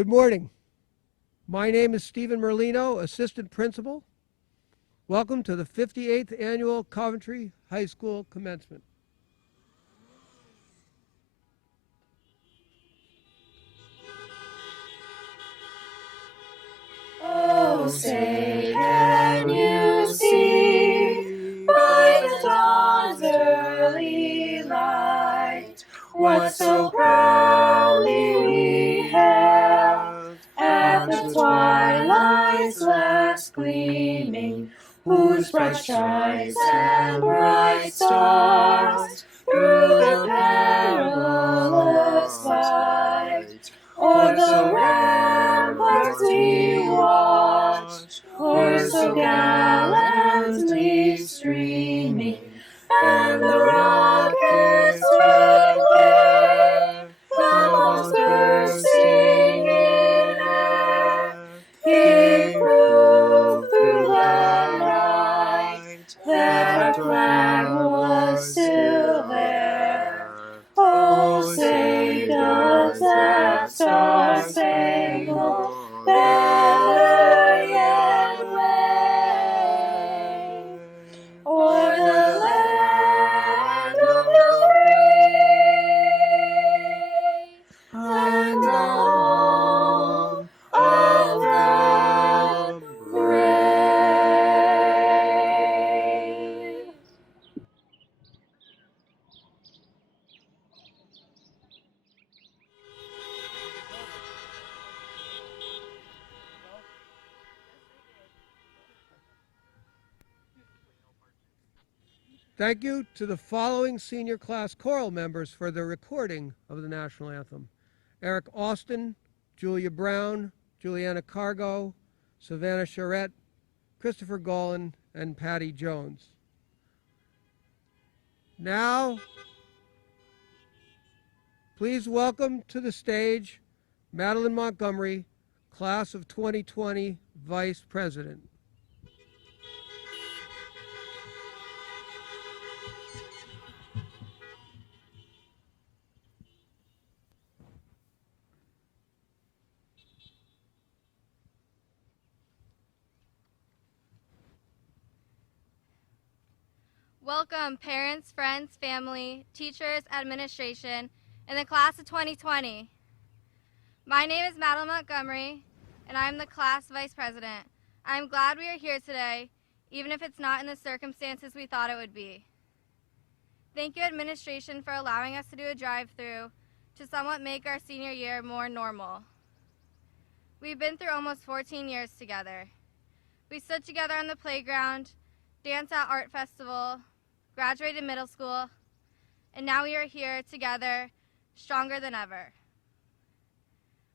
Good morning. My name is Stephen Merlino, Assistant Principal. Welcome to the 58th Annual Coventry High School Commencement. Oh, say can you see by the dawn's early light what so proudly we hailed at the twilight's last gleaming, whose bright stripes and bright stars through the perilous fight o'er the ramparts we watched, were so gallantly streaming, and the rocket's red glare, the bombs bursting in air, gave proof through the night that our flag was still there. Oh, say does that star-spangled banner yet wave o'er the land of the free and the home of the brave? Thank you to the following senior class choral members for their recording of the national anthem: Eric Austin, Julia Brown, Juliana Cargo, Savannah Charette, Christopher Golan, and Patty Jones. Now, please welcome to the stage Madeline Montgomery, Class of 2020 Vice President. Welcome, parents, friends, family, teachers, administration, and the class of 2020. My name is Madeline Montgomery, and I'm the class vice president. I'm glad we are here today, even if it's not in the circumstances we thought it would be. Thank you, administration, for allowing us to do a drive-through to somewhat make our senior year more normal. We've been through almost 14 years together. We stood together on the playground, danced at art festival, graduated middle school, and now we are here together, stronger than ever.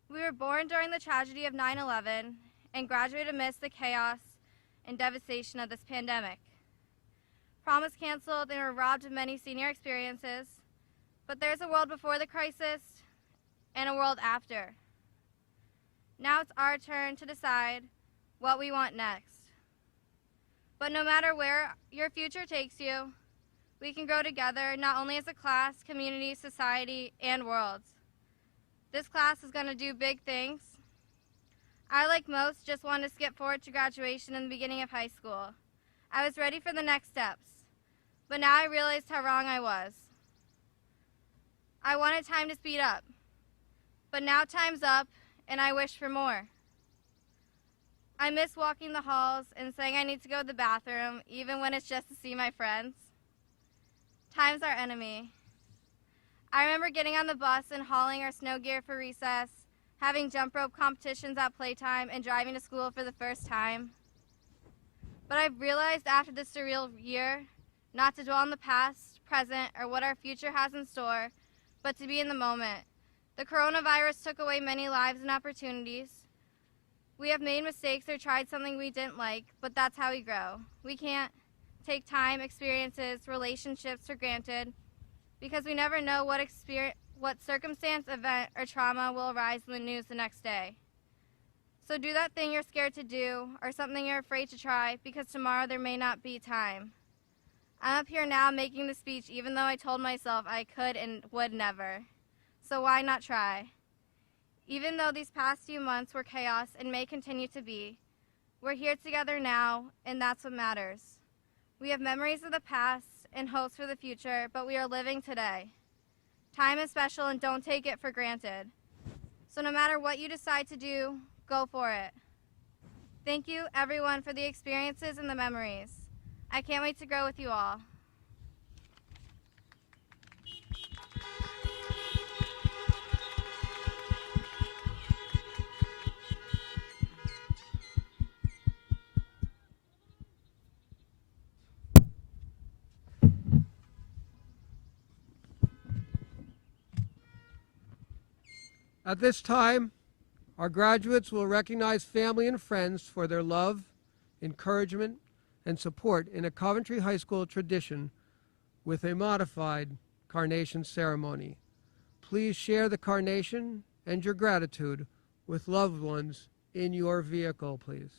We were born during the tragedy of 9/11 and graduated amidst the chaos and devastation of this pandemic. Prom was canceled and we were robbed of many senior experiences, but there's a world before the crisis and a world after. Now it's our turn to decide what we want next. But no matter where your future takes you, we can grow together not only as a class, community, society, and world. This class is going to do big things. I, like most, just wanted to skip forward to graduation in the beginning of high school. I was ready for the next steps, but now I realized how wrong I was. I wanted time to speed up, but now time's up and I wish for more. I miss walking the halls and saying I need to go to the bathroom, even when it's just to see my friends. Time's our enemy. I remember getting on the bus and hauling our snow gear for recess, having jump rope competitions at playtime, and driving to school for the first time. But I've realized after this surreal year not to dwell on the past, present, or what our future has in store, but to be in the moment. The coronavirus took away many lives and opportunities. We have made mistakes or tried something we didn't like, but that's how we grow. We can't take time, experiences, relationships for granted because we never know what circumstance, event, or trauma will arise in the news the next day. So do that thing you're scared to do or something you're afraid to try because tomorrow there may not be time. I'm up here now making the speech even though I told myself I could and would never. So why not try? Even though these past few months were chaos and may continue to be, we're here together now, and that's what matters. We have memories of the past and hopes for the future, but we are living today. Time is special and don't take it for granted. So no matter what you decide to do, go for it. Thank you, everyone, for the experiences and the memories. I can't wait to grow with you all. At this time, our graduates will recognize family and friends for their love, encouragement, and support in a Coventry High School tradition with a modified carnation ceremony. Please share the carnation and your gratitude with loved ones in your vehicle, please.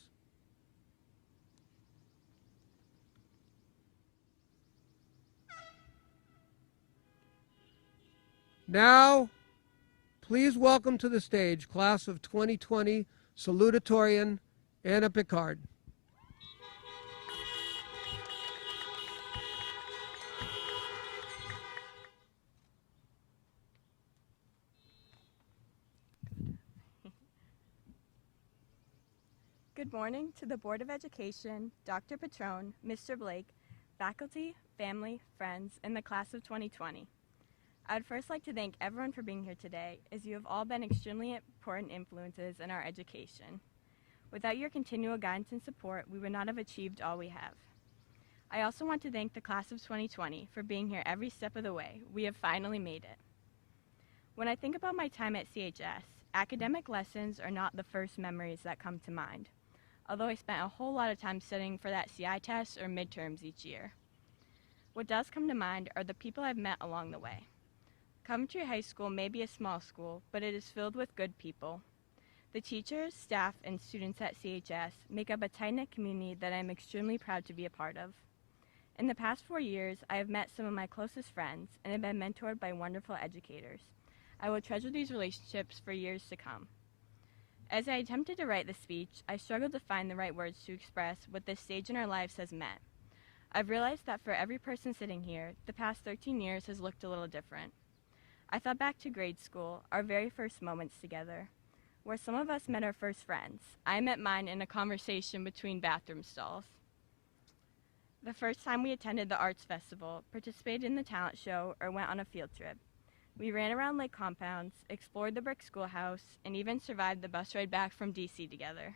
Now, please welcome to the stage, class of 2020 salutatorian Anna Picard. Good morning to the Board of Education, Dr. Patrone, Mr. Blake, faculty, family, friends, and the class of 2020. I would first like to thank everyone for being here today, as you have all been extremely important influences in our education. Without your continual guidance and support, we would not have achieved all we have. I also want to thank the class of 2020 for being here every step of the way. We have finally made it. When I think about my time at CHS, academic lessons are not the first memories that come to mind, although I spent a whole lot of time studying for that CI test or midterms each year. What does come to mind are the people I've met along the way. Coventry High School may be a small school, but it is filled with good people. The teachers, staff, and students at CHS make up a tight-knit community that I am extremely proud to be a part of. In the past 4 years, I have met some of my closest friends and have been mentored by wonderful educators. I will treasure these relationships for years to come. As I attempted to write this speech, I struggled to find the right words to express what this stage in our lives has meant. I've realized that for every person sitting here, the past 13 years has looked a little different. I thought back to grade school, our very first moments together, where some of us met our first friends. I met mine in a conversation between bathroom stalls. The first time we attended the arts festival, participated in the talent show, or went on a field trip. We ran around lake compounds, explored the brick schoolhouse, and even survived the bus ride back from DC together.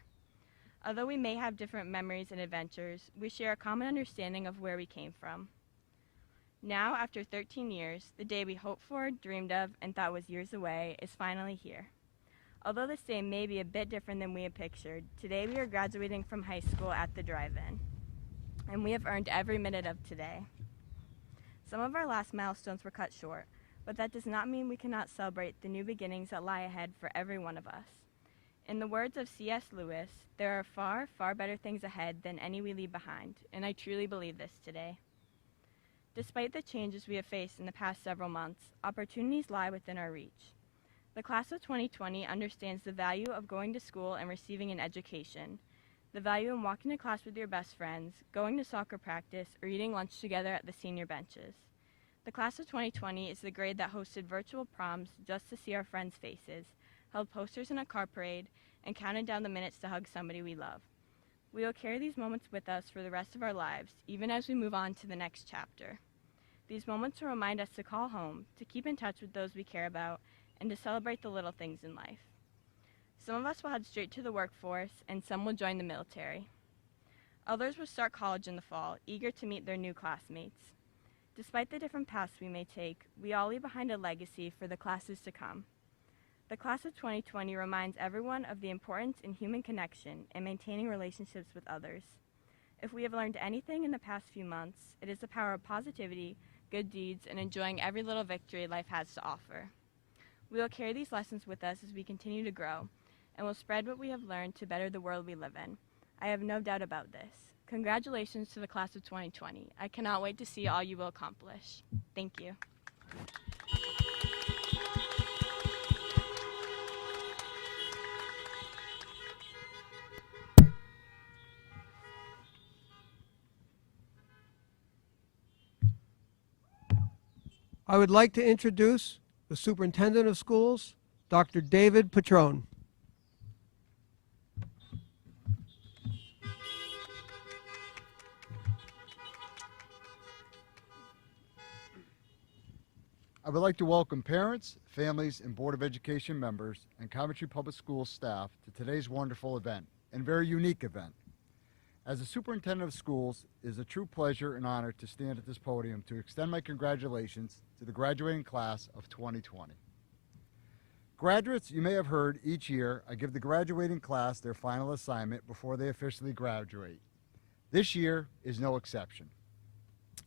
Although we may have different memories and adventures, we share a common understanding of where we came from. Now, after 13 years, the day we hoped for, dreamed of, and thought was years away is finally here. Although this day may be a bit different than we had pictured, today we are graduating from high school at the drive-in, and we have earned every minute of today. Some of our last milestones were cut short, but that does not mean we cannot celebrate the new beginnings that lie ahead for every one of us. In the words of C.S. Lewis, there are far, far better things ahead than any we leave behind, and I truly believe this today. Despite the changes we have faced in the past several months, opportunities lie within our reach. The class of 2020 understands the value of going to school and receiving an education, the value in walking to class with your best friends, going to soccer practice, or eating lunch together at the senior benches. The class of 2020 is the grade that hosted virtual proms just to see our friends' faces, held posters in a car parade, and counted down the minutes to hug somebody we love. We will carry these moments with us for the rest of our lives, even as we move on to the next chapter. These moments will remind us to call home, to keep in touch with those we care about, and to celebrate the little things in life. Some of us will head straight to the workforce, and some will join the military. Others will start college in the fall, eager to meet their new classmates. Despite the different paths we may take, we all leave behind a legacy for the classes to come. The class of 2020 reminds everyone of the importance in human connection and maintaining relationships with others. If we have learned anything in the past few months, it is the power of positivity, good deeds, and enjoying every little victory life has to offer. We will carry these lessons with us as we continue to grow, and will spread what we have learned to better the world we live in. I have no doubt about this. Congratulations to the class of 2020. I cannot wait to see all you will accomplish. Thank you. I would like to introduce the Superintendent of Schools, Dr. David Petrone. I would like to welcome parents, families, and Board of Education members and Coventry Public Schools staff to today's wonderful event and very unique event. As the Superintendent of Schools, it is a true pleasure and honor to stand at this podium to extend my congratulations to the graduating class of 2020. Graduates, you may have heard each year I give the graduating class their final assignment before they officially graduate. This year is no exception.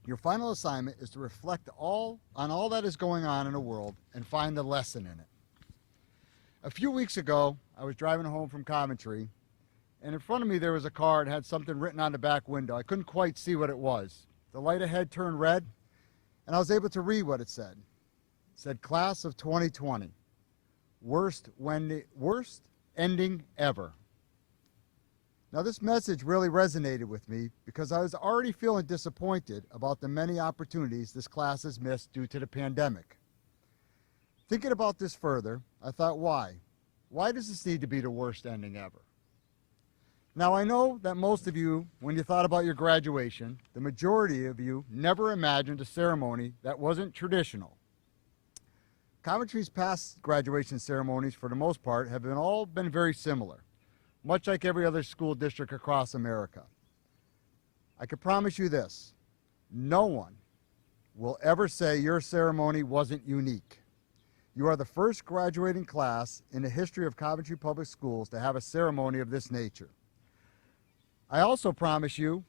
Your final assignment is to reflect on all that is going on in the world and find the lesson in it. A few weeks ago, I was driving home from Coventry, and in front of me there was a car that had something written on the back window. I couldn't quite see what it was. The light ahead turned red, and I was able to read what it said. It said, "Class of 2020, worst ending ever." Now, this message really resonated with me because I was already feeling disappointed about the many opportunities this class has missed due to the pandemic. Thinking about this further, I thought, why? Why does this need to be the worst ending ever? Now, I know that most of you, when you thought about your graduation, the majority of you never imagined a ceremony that wasn't traditional. Coventry's past graduation ceremonies, for the most part, have all been very similar, much like every other school district across America. I can promise you this, no one will ever say your ceremony wasn't unique. You are the first graduating class in the history of Coventry Public Schools to have a ceremony of this nature. I also promise you,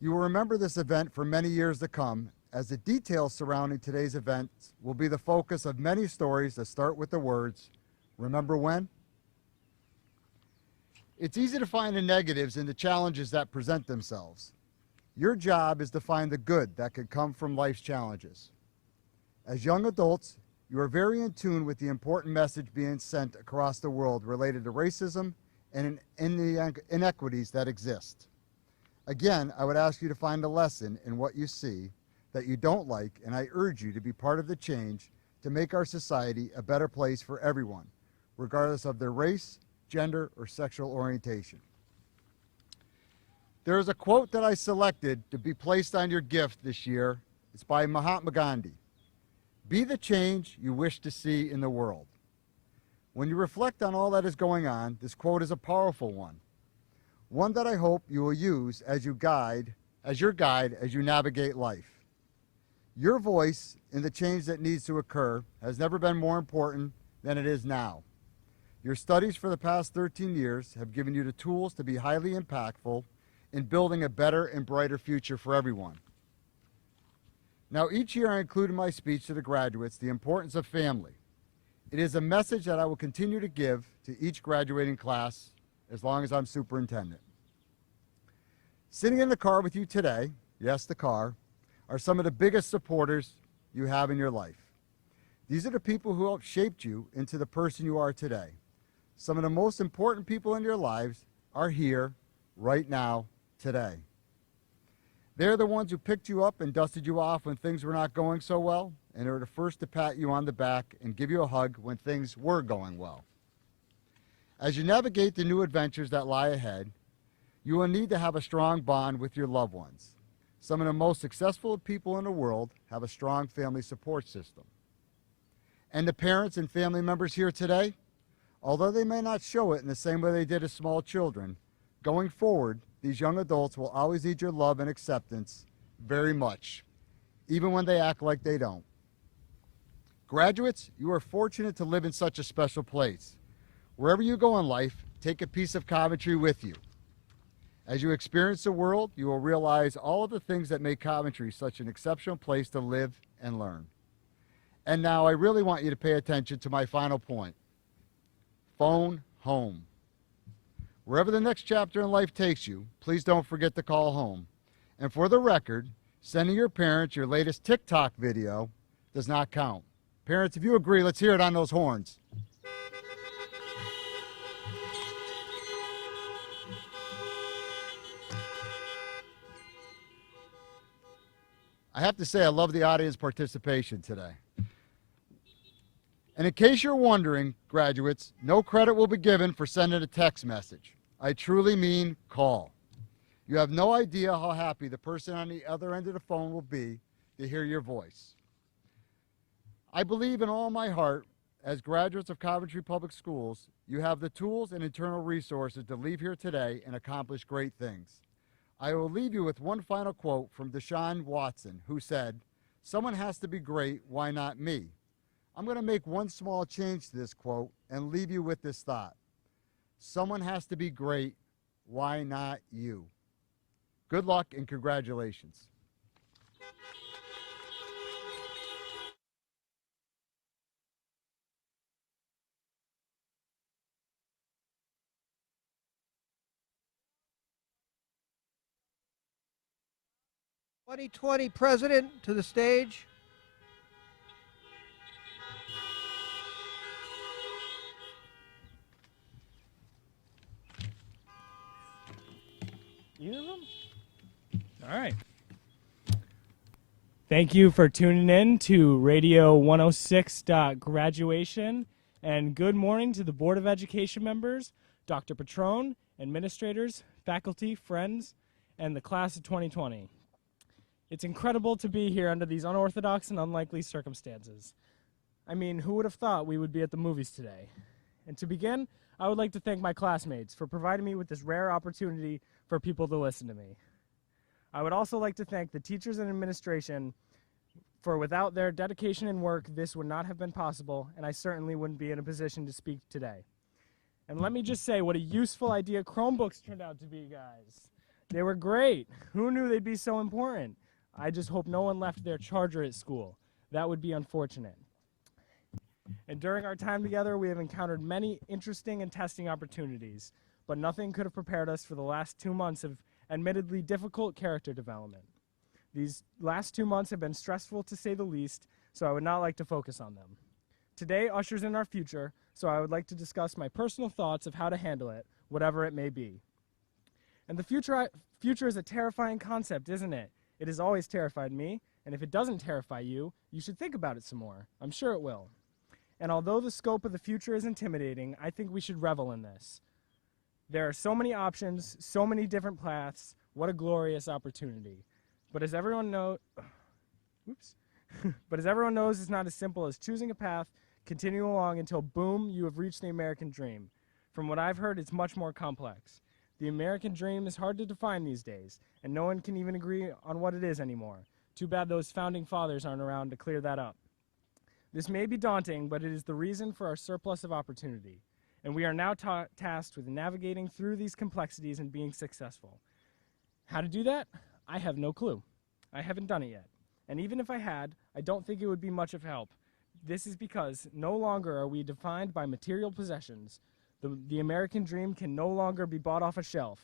you will remember this event for many years to come, as the details surrounding today's event will be the focus of many stories that start with the words, "Remember when?" It's easy to find the negatives and the challenges that present themselves. Your job is to find the good that could come from life's challenges. As young adults, you are very in tune with the important message being sent across the world related to racism and the inequities that exist. Again, I would ask you to find a lesson in what you see that you don't like, and I urge you to be part of the change to make our society a better place for everyone, regardless of their race, gender, or sexual orientation. There is a quote that I selected to be placed on your gift this year. It's by Mahatma Gandhi. "Be the change you wish to see in the world." When you reflect on all that is going on, this quote is a powerful one that I hope you will use as your guide as you navigate life. Your voice in the change that needs to occur has never been more important than it is now. Your studies for the past 13 years have given you the tools to be highly impactful in building a better and brighter future for everyone. Now, each year I include in my speech to the graduates the importance of family. It is a message that I will continue to give to each graduating class as long as I'm superintendent. Sitting in the car with you today, yes, the car, are some of the biggest supporters you have in your life. These are the people who helped shape you into the person you are today. Some of the most important people in your lives are here, right now, today. They're the ones who picked you up and dusted you off when things were not going so well, and are the first to pat you on the back and give you a hug when things were going well. As you navigate the new adventures that lie ahead, you will need to have a strong bond with your loved ones. Some of the most successful people in the world have a strong family support system. And the parents and family members here today, although they may not show it in the same way they did as small children, going forward, these young adults will always need your love and acceptance very much, even when they act like they don't. Graduates, you are fortunate to live in such a special place. Wherever you go in life, take a piece of Coventry with you. As you experience the world, you will realize all of the things that make Coventry such an exceptional place to live and learn. And now I really want you to pay attention to my final point. Phone home. Wherever the next chapter in life takes you, please don't forget to call home. And for the record, sending your parents your latest TikTok video does not count. Parents, if you agree, let's hear it on those horns. I have to say I love the audience participation today. And in case you're wondering, graduates, no credit will be given for sending a text message. I truly mean call. You have no idea how happy the person on the other end of the phone will be to hear your voice. I believe in all my heart, as graduates of Coventry Public Schools, you have the tools and internal resources to leave here today and accomplish great things. I will leave you with one final quote from Deshaun Watson, who said, "Someone has to be great, why not me?" I'm going to make one small change to this quote and leave you with this thought. Someone has to be great, why not you? Good luck and congratulations. '20 president to the stage. Either of them? All right. Thank you for tuning in to Radio 106 Graduation, and good morning to the Board of Education members, Dr. Patron, administrators, faculty, friends, and the class of 2020. It's incredible to be here under these unorthodox and unlikely circumstances. I mean, who would have thought we would be at the movies today? And to begin, I would like to thank my classmates for providing me with this rare opportunity for people to listen to me. I would also like to thank the teachers and administration, for without their dedication and work, this would not have been possible, and I certainly wouldn't be in a position to speak today. And let me just say what a useful idea Chromebooks turned out to be, guys. They were great. Who knew they'd be so important? I just hope no one left their charger at school. That would be unfortunate. And during our time together, we have encountered many interesting and testing opportunities, but nothing could have prepared us for the last 2 months of admittedly difficult character development. These last 2 months have been stressful to say the least, so I would not like to focus on them. Today ushers in our future, so I would like to discuss my personal thoughts of how to handle it, whatever it may be. And the future is a terrifying concept, isn't it? It has always terrified me, and if it doesn't terrify you, you should think about it some more. I'm sure it will. And although the scope of the future is intimidating, I think we should revel in this. There are so many options, so many different paths. What a glorious opportunity. But as everyone knows, it's not as simple as choosing a path, continue along until boom, you have reached the American dream. From what I've heard, it's much more complex. The American dream is hard to define these days, and no one can even agree on what it is anymore. Too bad those founding fathers aren't around to clear that up. This may be daunting, but it is the reason for our surplus of opportunity, and we are now tasked with navigating through these complexities and being successful. How to do that? I have no clue. I haven't done it yet, and even if I had, I don't think it would be much of help. This is because no longer are we defined by material possessions. The American dream can no longer be bought off a shelf.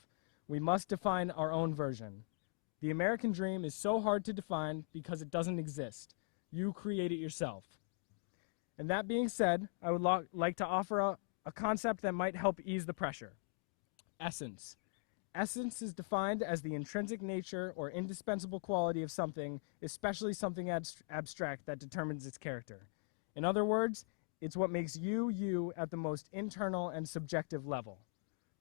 We must define our own version. The American dream is so hard to define because it doesn't exist. You create it yourself. And that being said, I would like to offer a concept that might help ease the pressure. Essence. Essence is defined as the intrinsic nature or indispensable quality of something, especially something abstract that determines its character. In other words, it's what makes you, you at the most internal and subjective level.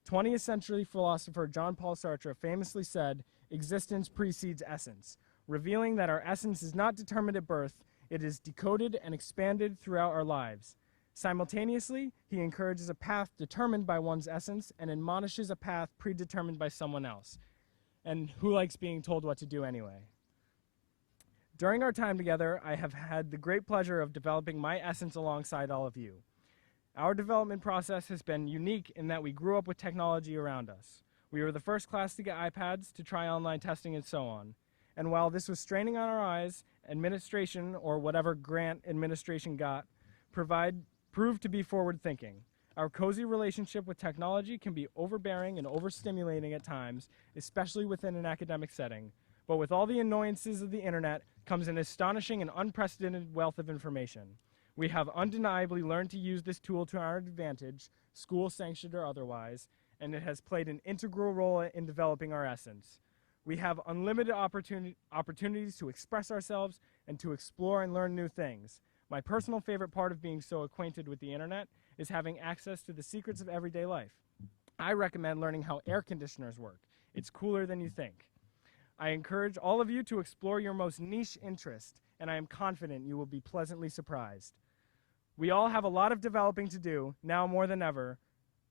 20th century philosopher Jean-Paul Sartre famously said, "Existence precedes essence," revealing that our essence is not determined at birth, it is decoded and expanded throughout our lives. Simultaneously, he encourages a path determined by one's essence and admonishes a path predetermined by someone else. And who likes being told what to do anyway? During our time together, I have had the great pleasure of developing my essence alongside all of you. Our development process has been unique in that we grew up with technology around us. We were the first class to get iPads, to try online testing, and so on. And while this was straining on our eyes, administration, or whatever grant administration got, proved to be forward-thinking. Our cozy relationship with technology can be overbearing and overstimulating at times, especially within an academic setting. But with all the annoyances of the internet comes an astonishing and unprecedented wealth of information. We have undeniably learned to use this tool to our advantage, school sanctioned or otherwise, and it has played an integral role in developing our essence. We have unlimited opportunities to express ourselves and to explore and learn new things. My personal favorite part of being so acquainted with the internet is having access to the secrets of everyday life. I recommend learning how air conditioners work. It's cooler than you think. I encourage all of you to explore your most niche interest, and I am confident you will be pleasantly surprised. We all have a lot of developing to do, now more than ever.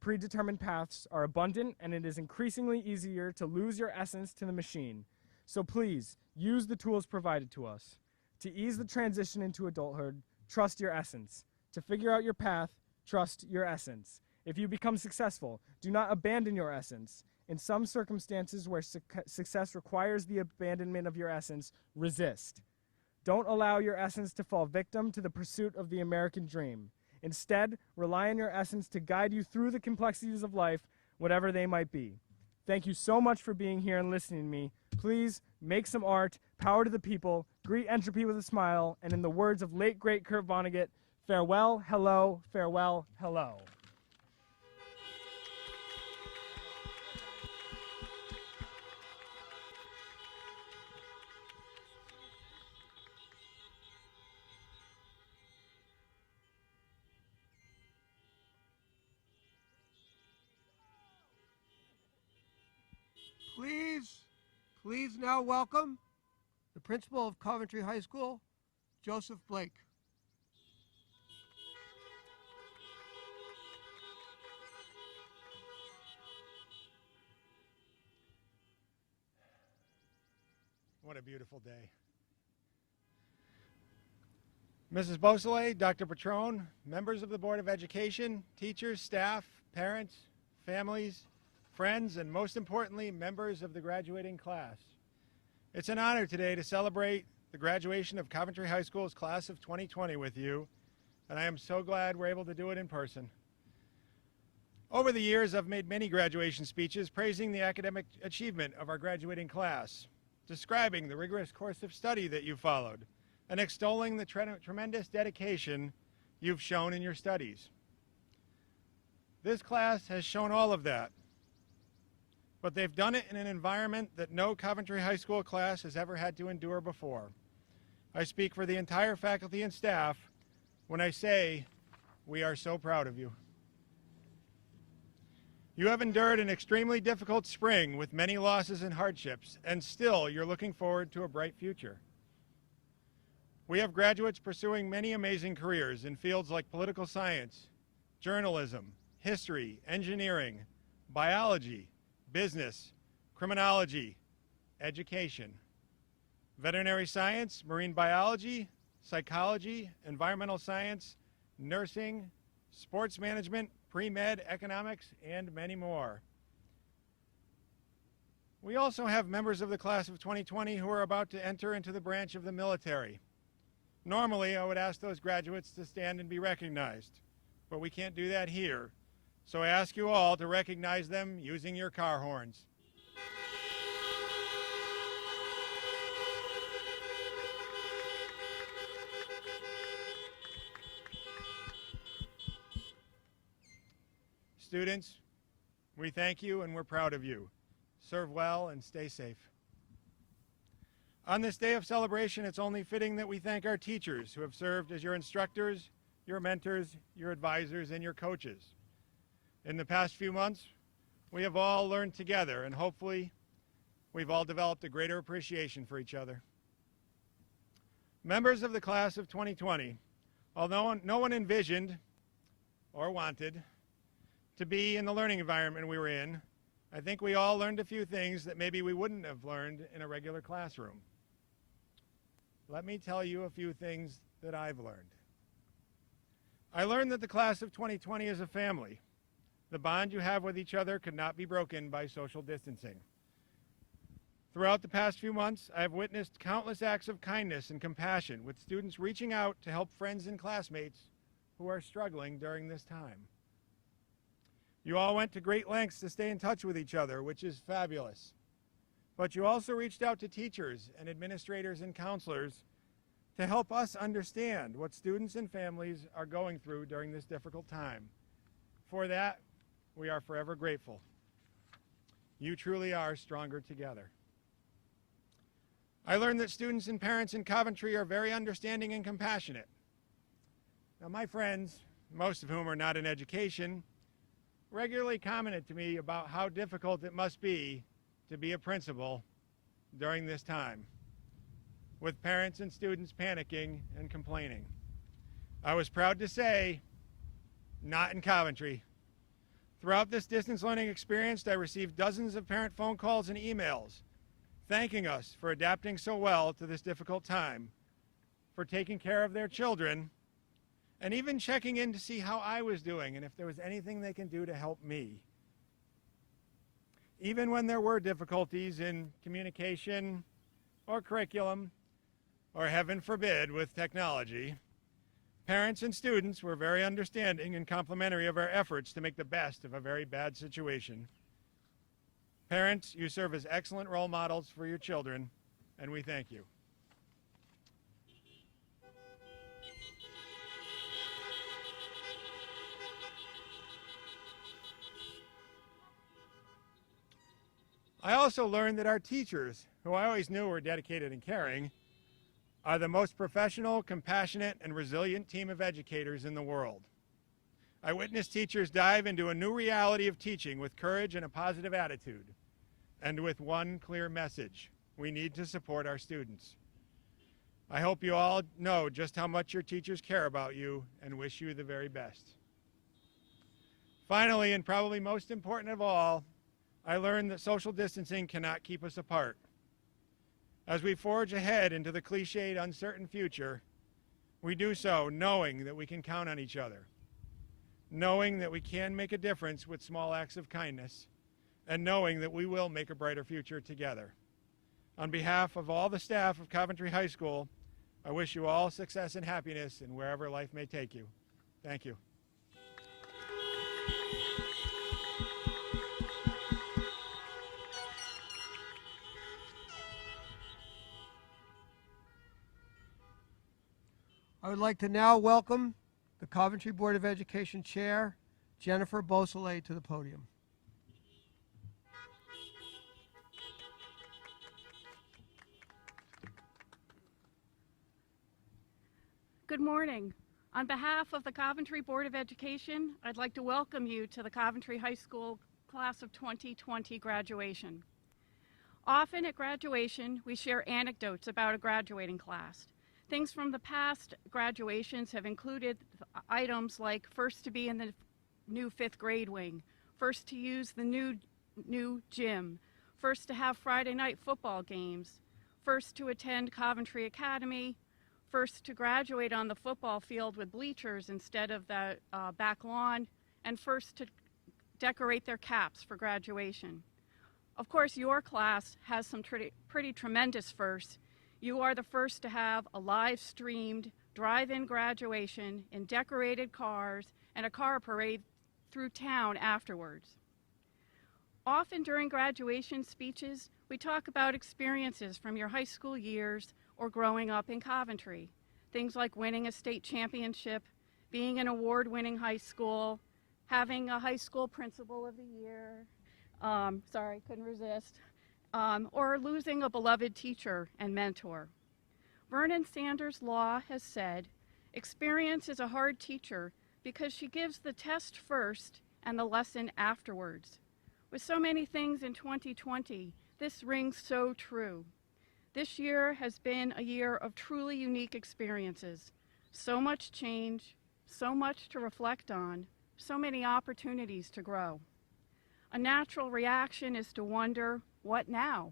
Predetermined paths are abundant, and it is increasingly easier to lose your essence to the machine. So please, use the tools provided to us. To ease the transition into adulthood, trust your essence. To figure out your path, trust your essence. If you become successful, do not abandon your essence. In some circumstances where success requires the abandonment of your essence, resist. Don't allow your essence to fall victim to the pursuit of the American dream. Instead, rely on your essence to guide you through the complexities of life, whatever they might be. Thank you so much for being here and listening to me. Please make some art, power to the people, greet entropy with a smile, and in the words of late great Kurt Vonnegut, farewell, hello, farewell, hello. Please now welcome the principal of Coventry High School, Joseph Blake. What a beautiful day. Mrs. Beausoleil, Dr. Patron, members of the Board of Education, teachers, staff, parents, families, friends, and most importantly, members of the graduating class. It's an honor today to celebrate the graduation of Coventry High School's class of 2020 with you, and I am so glad we're able to do it in person. Over the years, I've made many graduation speeches praising the academic achievement of our graduating class, describing the rigorous course of study that you followed, and extolling the tremendous dedication you've shown in your studies. This class has shown all of that, but they've done it in an environment that no Coventry High School class has ever had to endure before. I speak for the entire faculty and staff when I say we are so proud of you. You have endured an extremely difficult spring with many losses and hardships, and still you're looking forward to a bright future. We have graduates pursuing many amazing careers in fields like political science, journalism, history, engineering, biology, business, criminology, education, veterinary science, marine biology, psychology, environmental science, nursing, sports management, pre-med, economics, and many more. We also have members of the class of 2020 who are about to enter into the branch of the military. Normally, I would ask those graduates to stand and be recognized, but we can't do that here. So I ask you all to recognize them using your car horns. Students, we thank you and we're proud of you. Serve well and stay safe. On this day of celebration, it's only fitting that we thank our teachers who have served as your instructors, your mentors, your advisors, and your coaches. In the past few months, we have all learned together, and hopefully we've all developed a greater appreciation for each other. Members of the class of 2020, although no one envisioned or wanted to be in the learning environment we were in, I think we all learned a few things that maybe we wouldn't have learned in a regular classroom. Let me tell you a few things that I've learned. I learned that the class of 2020 is a family. The bond you have with each other could not be broken by social distancing. Throughout the past few months, I have witnessed countless acts of kindness and compassion, with students reaching out to help friends and classmates who are struggling during this time. You all went to great lengths to stay in touch with each other, which is fabulous. But you also reached out to teachers and administrators and counselors to help us understand what students and families are going through during this difficult time. For that, we are forever grateful. You truly are stronger together. I learned that students and parents in Coventry are very understanding and compassionate. Now, my friends, most of whom are not in education, regularly commented to me about how difficult it must be to be a principal during this time, with parents and students panicking and complaining. I was proud to say, not in Coventry. Throughout this distance learning experience, I received dozens of parent phone calls and emails thanking us for adapting so well to this difficult time, for taking care of their children, and even checking in to see how I was doing and if there was anything they can do to help me. Even when there were difficulties in communication or curriculum, or heaven forbid, with technology, parents and students were very understanding and complimentary of our efforts to make the best of a very bad situation. Parents, you serve as excellent role models for your children, and we thank you. I also learned that our teachers, who I always knew were dedicated and caring, are the most professional, compassionate, and resilient team of educators in the world. I witnessed teachers dive into a new reality of teaching with courage and a positive attitude, and with one clear message: we need to support our students. I hope you all know just how much your teachers care about you and wish you the very best. Finally, and probably most important of all, I learned that social distancing cannot keep us apart. As we forge ahead into the cliched, uncertain future, we do so knowing that we can count on each other, knowing that we can make a difference with small acts of kindness, and knowing that we will make a brighter future together. On behalf of all the staff of Coventry High School, I wish you all success and happiness in wherever life may take you. Thank you. I would like to now welcome the Coventry Board of Education Chair, Jennifer Beausoleil, to the podium. Good morning. On behalf of the Coventry Board of Education, I'd like to welcome you to the Coventry High School Class of 2020 graduation. Often at graduation, we share anecdotes about a graduating class. Things from the past graduations have included items like first to be in the new 5th grade wing, first to use the new gym, first to have Friday night football games, first to attend Coventry Academy, first to graduate on the football field with bleachers instead of the back lawn, and first to decorate their caps for graduation. Of course, your class has some pretty tremendous firsts. You are the first to have a live-streamed drive-in graduation in decorated cars and a car parade through town afterwards. Often during graduation speeches, we talk about experiences from your high school years or growing up in Coventry. Things like winning a state championship, being an award-winning high school, having a high school principal of the year, sorry, couldn't resist, or losing a beloved teacher and mentor. Vernon Sanders Law has said, experience is a hard teacher because she gives the test first and the lesson afterwards. With so many things in 2020, this rings so true. This year has been a year of truly unique experiences. So much change, so much to reflect on, so many opportunities to grow. A natural reaction is to wonder, what now?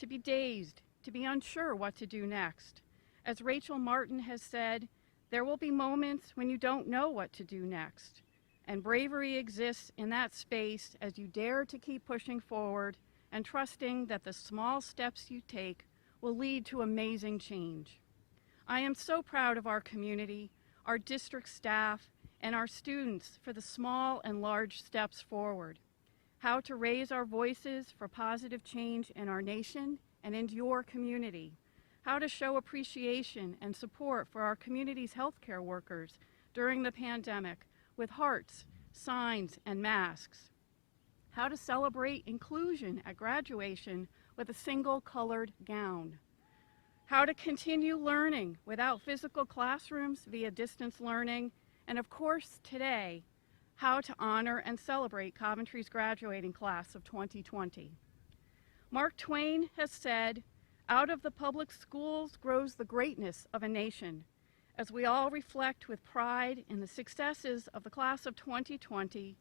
To be dazed, to be unsure what to do next. As Rachel Martin has said, there will be moments when you don't know what to do next. And bravery exists in that space as you dare to keep pushing forward and trusting that the small steps you take will lead to amazing change. I am so proud of our community, our district staff, and our students for the small and large steps forward. How to raise our voices for positive change in our nation and in your community. How to show appreciation and support for our community's healthcare workers during the pandemic with hearts, signs, and masks. How to celebrate inclusion at graduation with a single colored gown. how to continue learning without physical classrooms via distance learning, and of course today, how to honor and celebrate Coventry's graduating class of 2020. Mark Twain has said, "Out of the public schools grows the greatness of a nation." As we all reflect with pride in the successes of the class of 2020,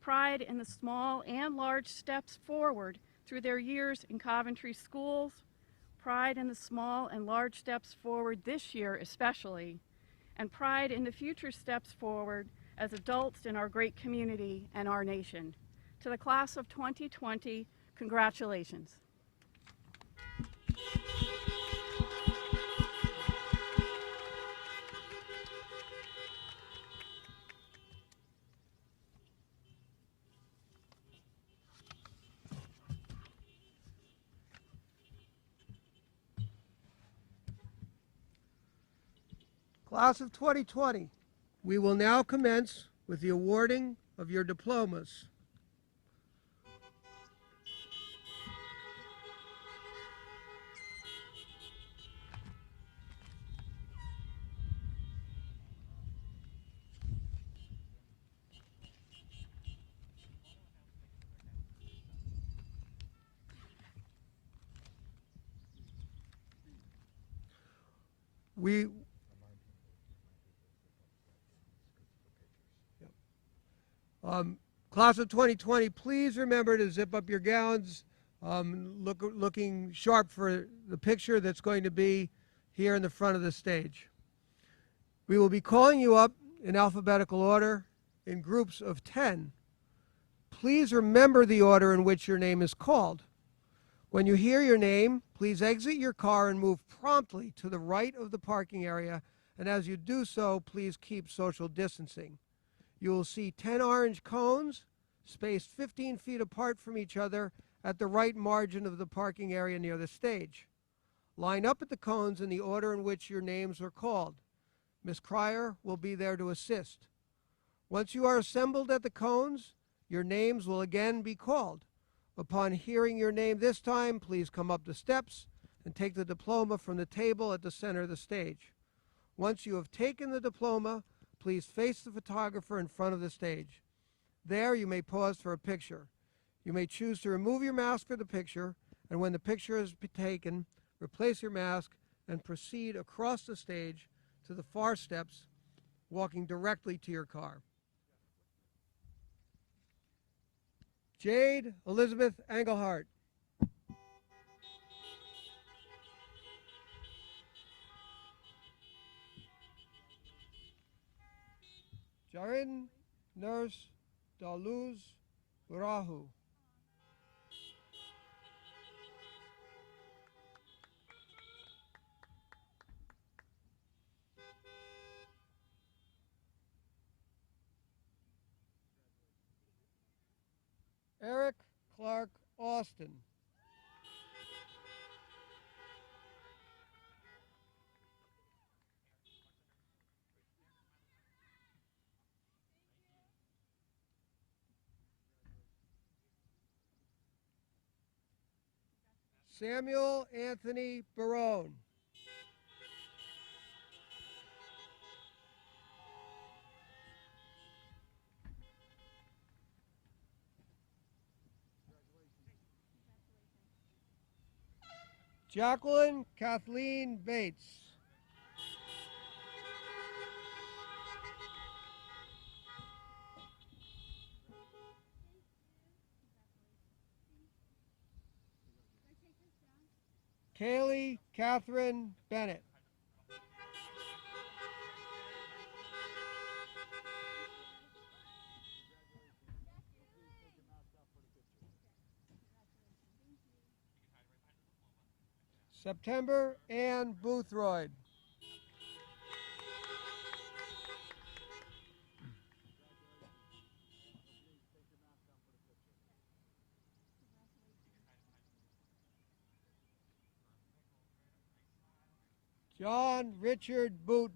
pride in the small and large steps forward through their years in Coventry schools, pride in the small and large steps forward this year especially, and pride in the future steps forward as adults in our great community and our nation. To the class of 2020, congratulations. Class of 2020, we will now commence with the awarding of your diplomas. Class of 2020, please remember to zip up your gowns, looking sharp for the picture that's going to be here in the front of the stage. We will be calling you up in alphabetical order in groups of 10. Please remember the order in which your name is called. When you hear your name, please exit your car and move promptly to the right of the parking area, and as you do so, please keep social distancing. You will see 10 orange cones spaced 15 feet apart from each other at the right margin of the parking area near the stage. Line up at the cones in the order in which your names are called. Ms. Cryer will be there to assist. Once you are assembled at the cones, your names will again be called. Upon hearing your name this time, please come up the steps and take the diploma from the table at the center of the stage. Once you have taken the diploma, please face the photographer in front of the stage. There you may pause for a picture. You may choose to remove your mask for the picture, and when the picture is taken, replace your mask and proceed across the stage to the far steps, walking directly to your car. Jade Elizabeth Engelhart. Jarin Nurse Daluz Rahu. Eric Clark Austin. Samuel Anthony Barone. Jacqueline Kathleen Bates. Kaylee Catherine Bennett. September Ann Boothroyd. John Richard Booton.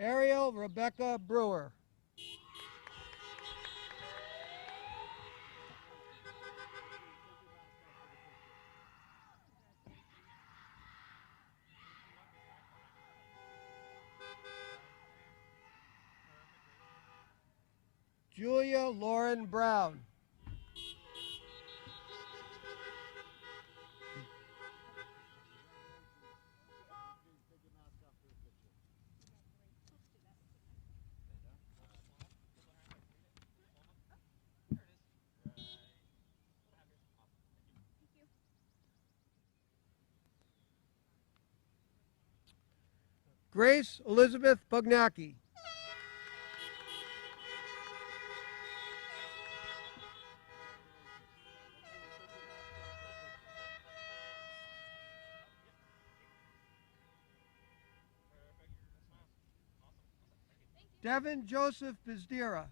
Ariel Rebecca Brewer. Julia Lauren Brown. Grace Elizabeth Bugnacki. Devin Joseph Bizdira.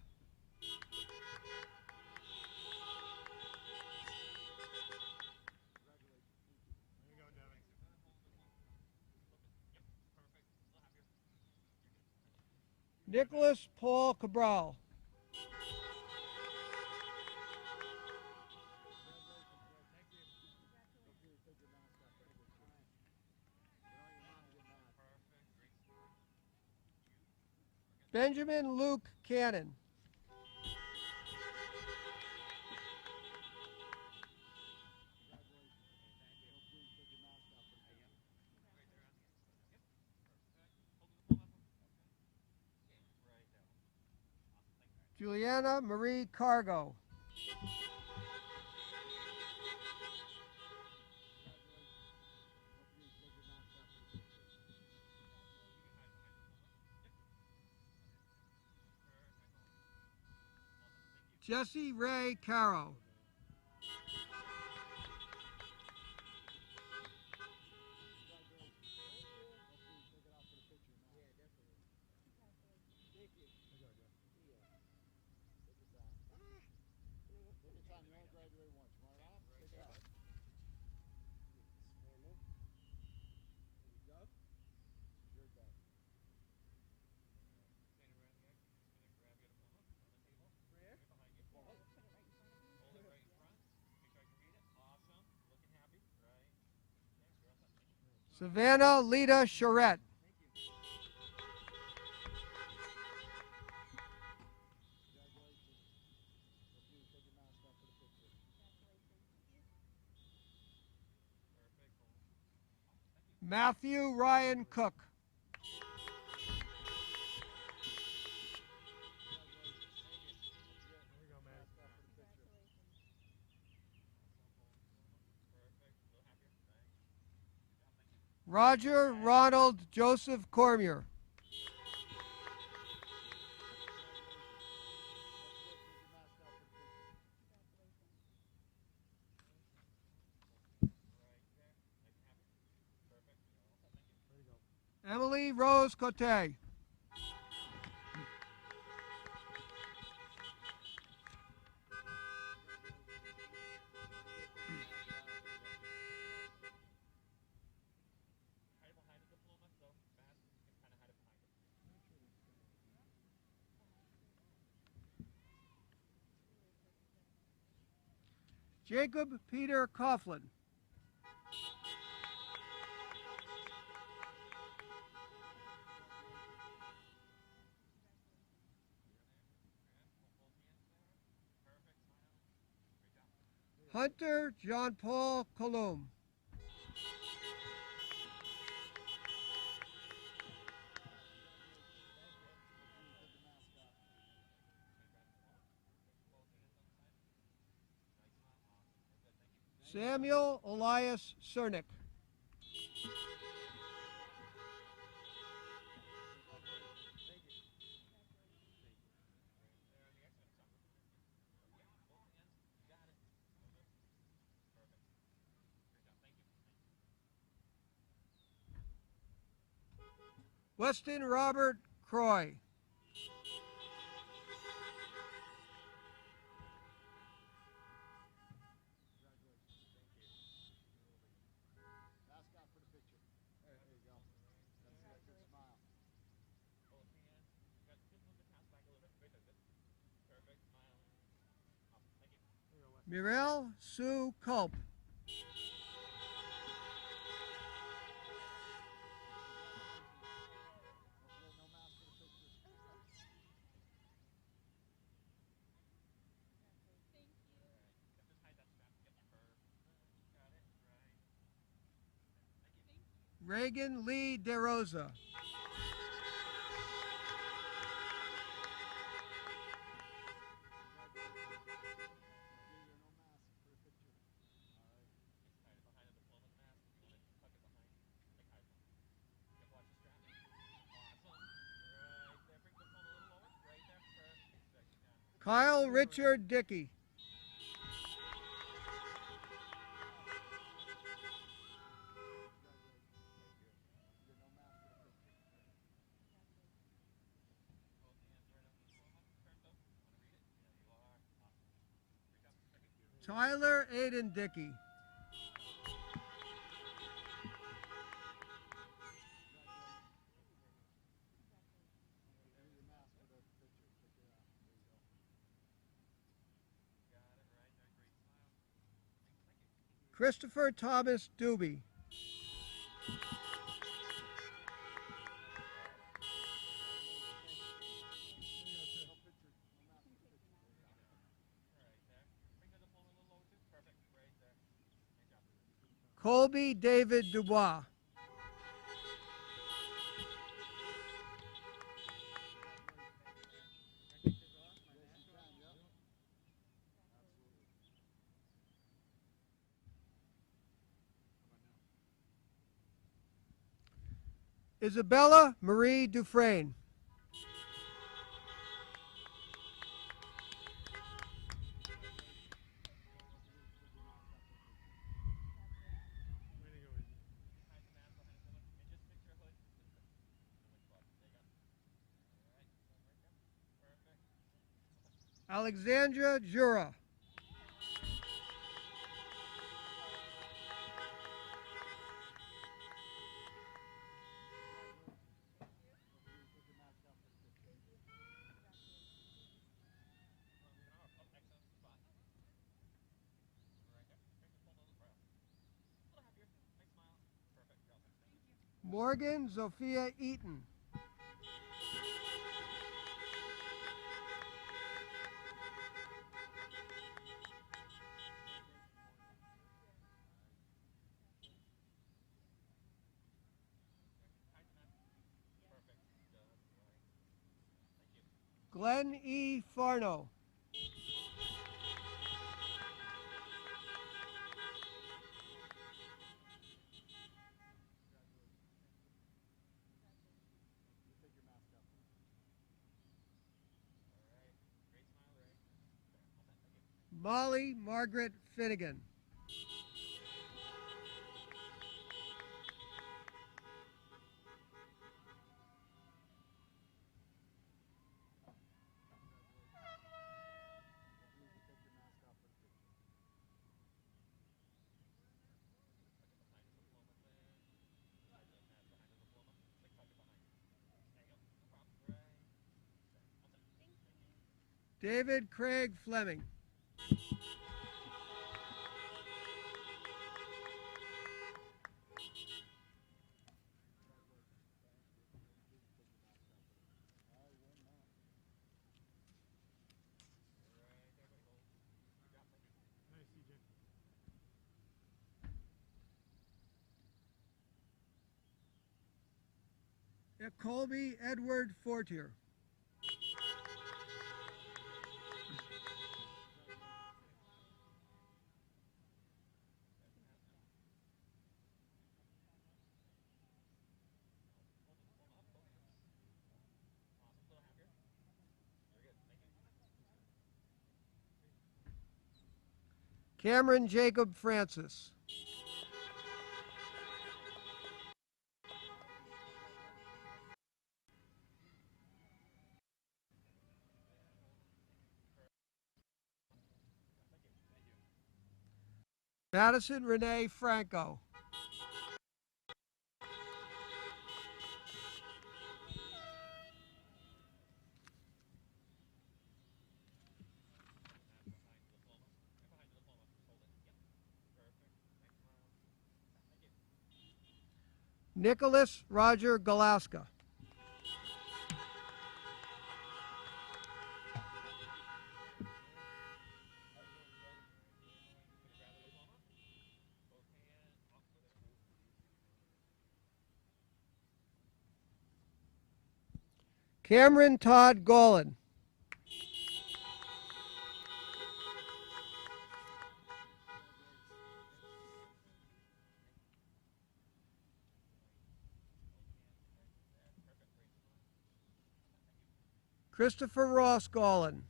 Nicholas Paul Cabral. Benjamin Luke Cannon. Juliana Marie Cargo. Jesse Ray Caro. Savannah Lita Charette. Matthew Ryan Cook. Roger Ronald Joseph Cormier. Emily Rose Cote. Jacob Peter Coughlin. Hunter John Paul Colomb. Samuel Elias Cernick. Weston Robert Croy. Mirel Sue Culp. Reagan Lee DeRosa. Kyle Richard Dickey. Tyler Aiden Dickey. Christopher Thomas Doobie. Colby David Dubois. Isabella Marie Dufresne. Alexandra Jura. Morgan Sophia Eaton. Glenn E. Farno. Molly Margaret Finnegan. David Craig Fleming. Colby Edward Fortier. Cameron Jacob Francis. Madison Renee Franco. Nicholas Roger Galaska. Cameron Todd Golan. Christopher Ross Golan.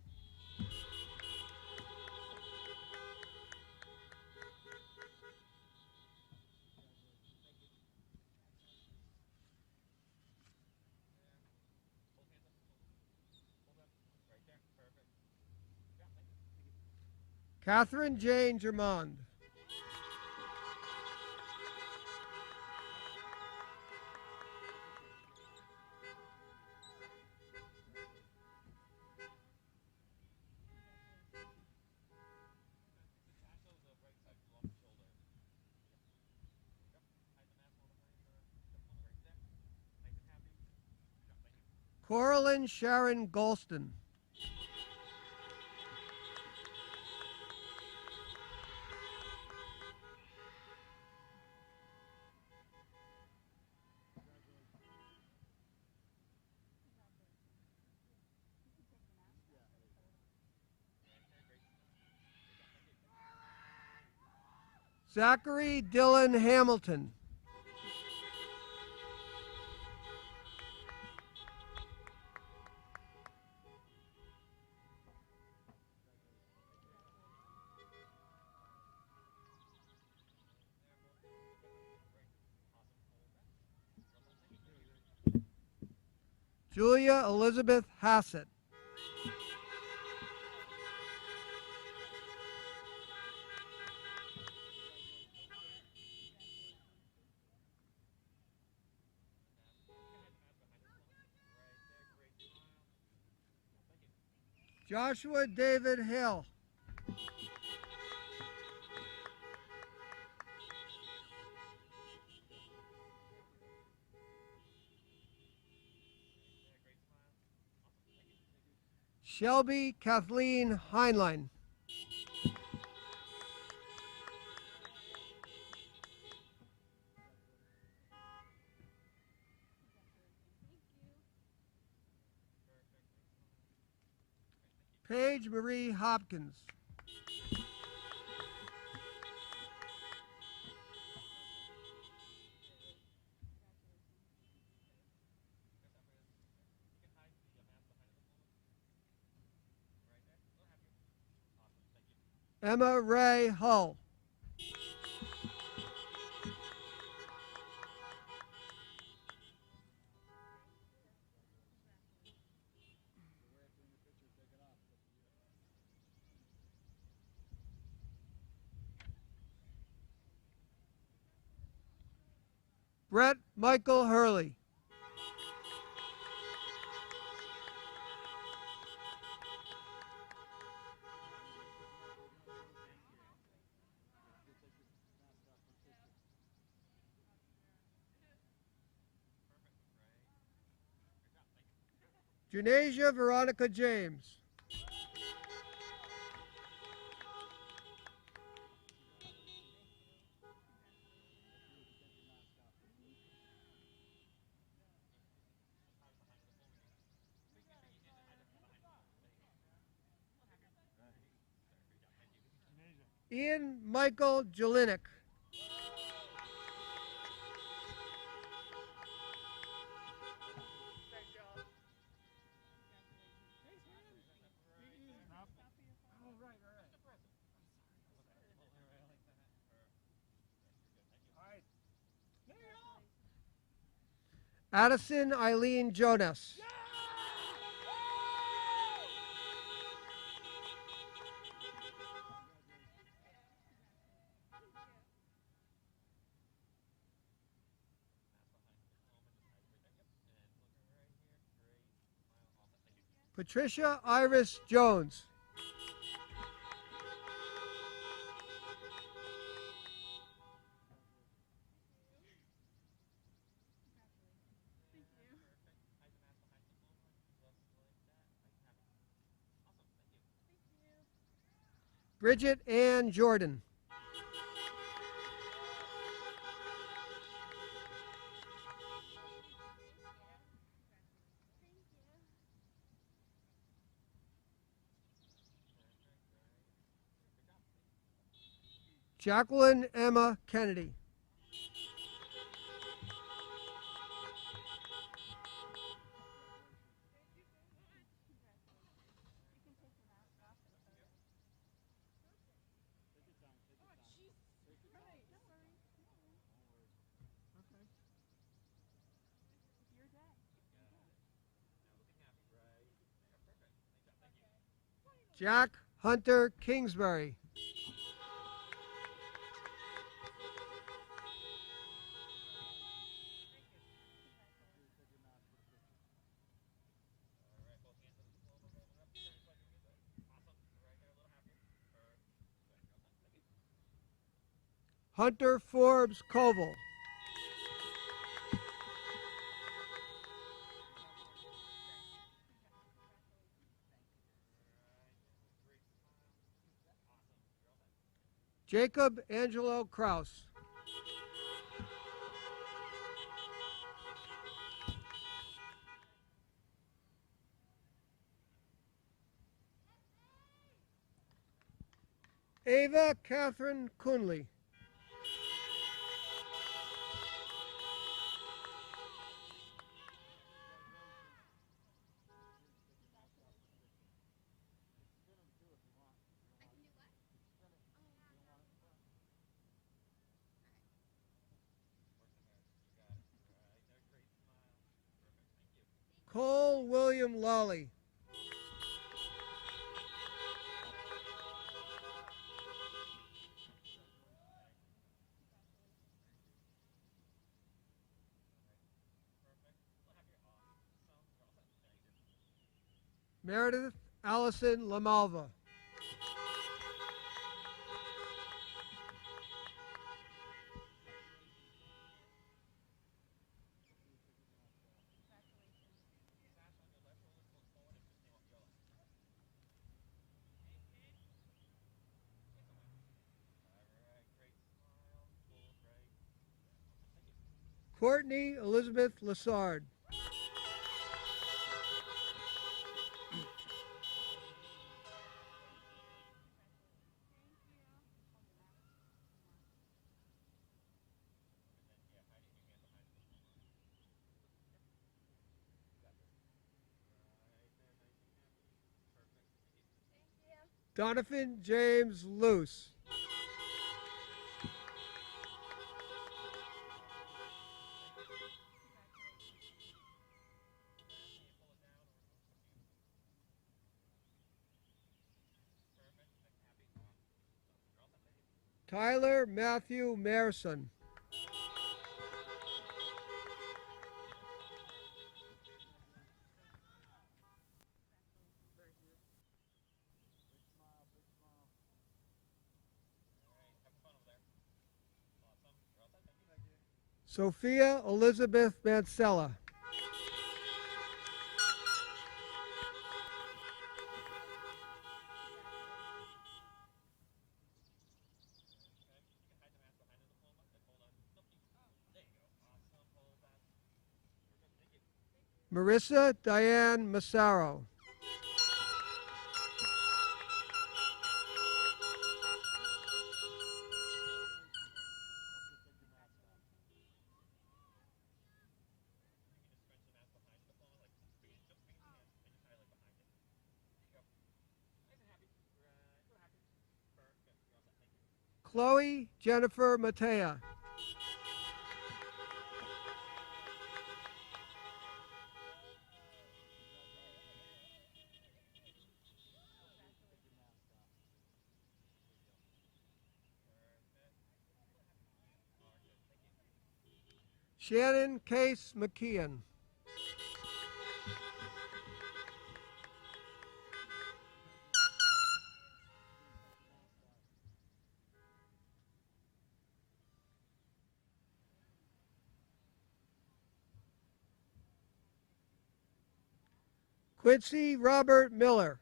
Catherine Jane Germond. Coraline Sharon Golston. Zachary Dylan Hamilton. Julia Elizabeth Hassett. Joshua David Hill. Shelby Kathleen Heinlein. Paige Marie Hopkins. Emma Ray Hull. Brett Michael Hurley. Janasia Veronica James. Ian Michael Jelinek. Addison Eileen Jonas. Patricia Iris Jones. Bridget Ann Jordan. Jacqueline Emma Kennedy. Jack Hunter Kingsbury. Hunter Forbes Koval. Jacob Angelo Kraus. Ava Catherine Kunley. Cole William Lawley. Meredith Allison Lamalva. Courtney Elizabeth Lassard. Donovan James Luce. Tyler Matthew Merson. Sophia Elizabeth Mansella. Marissa Diane Massaro. Chloe Jennifer Matea. Shannon Case McKeon. Quincy Robert Miller.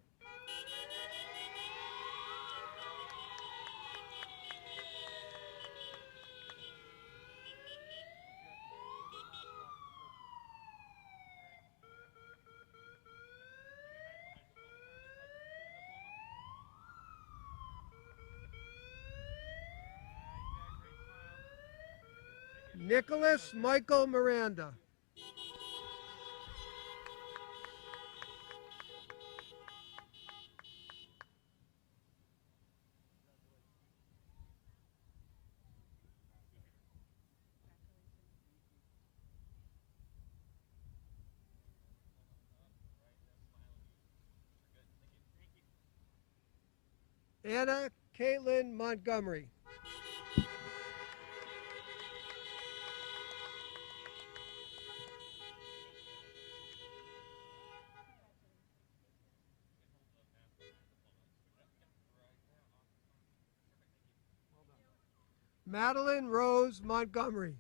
Nicholas Michael Miranda. Anna Caitlin Montgomery. Madeline Rose Montgomery.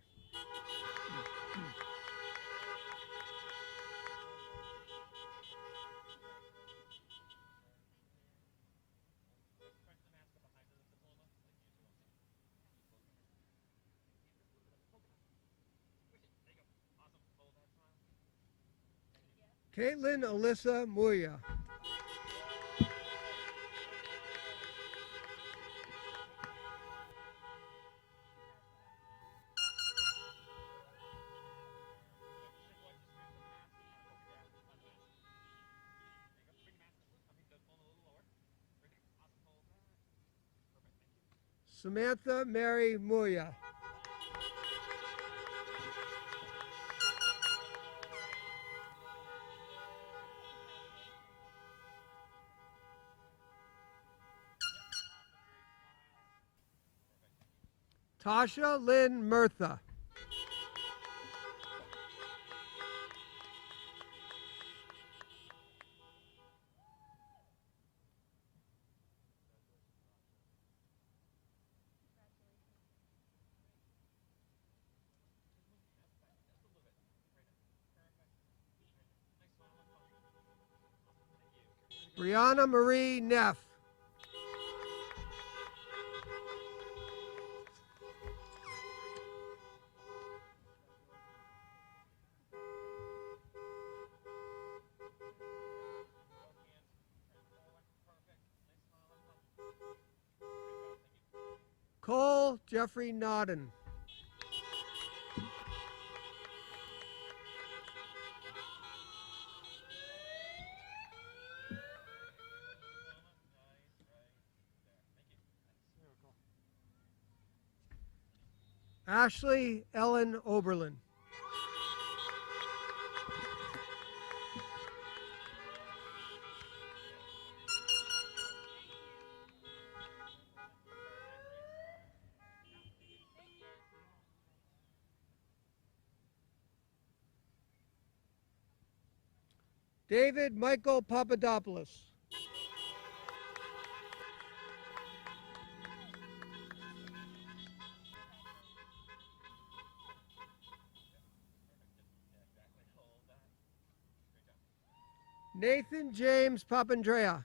Caitlin Alyssa Muya. Samantha Mary Muya. Tasha Lynn Murtha. Brianna Marie Neff. Cole Jeffrey Nodden. Ashley Ellen Oberlin. David Michael Papadopoulos. Nathan James Papandrea.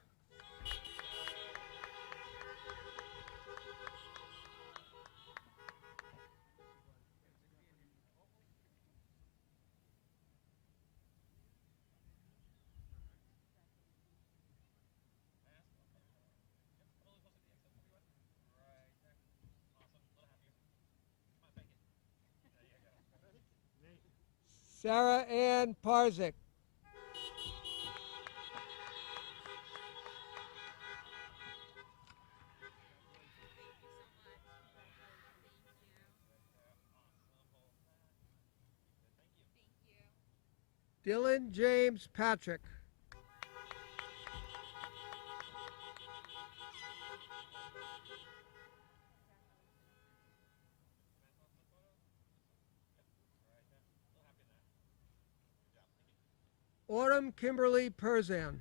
Sarah Ann Parzik. Dylan James Patrick. Autumn Kimberly Perzan.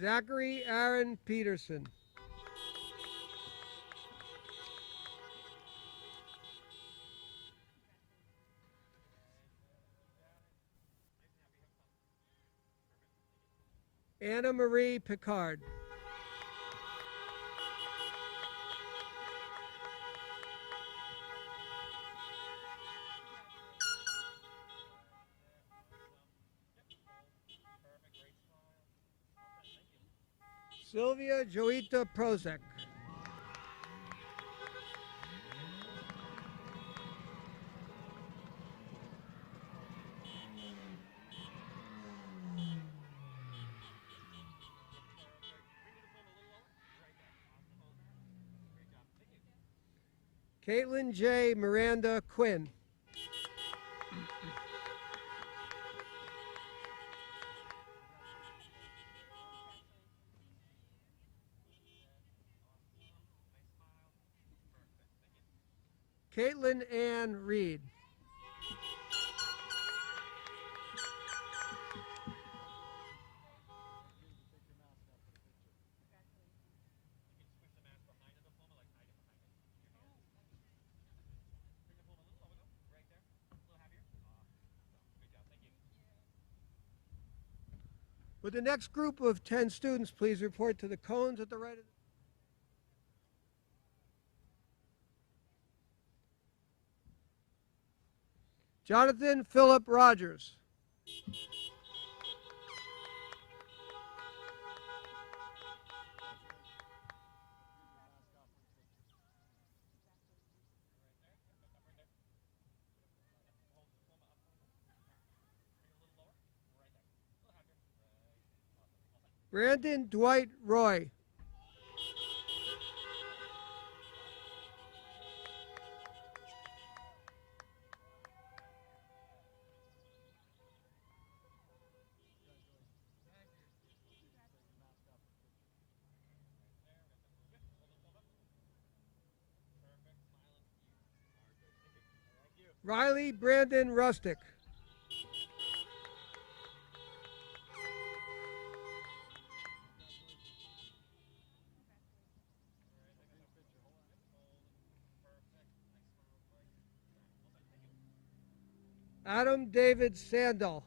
Zachary Aaron Peterson. Anna Marie Picard. Sylvia Joita Prozek. Caitlin J. Miranda Quinn. Caitlin Ann Reed. Would the next group of 10 students please report to the cones at the right of the Jonathan Philip Rogers. Brandon Dwight Roy. Riley Brandon Rustick. Adam David Sandal.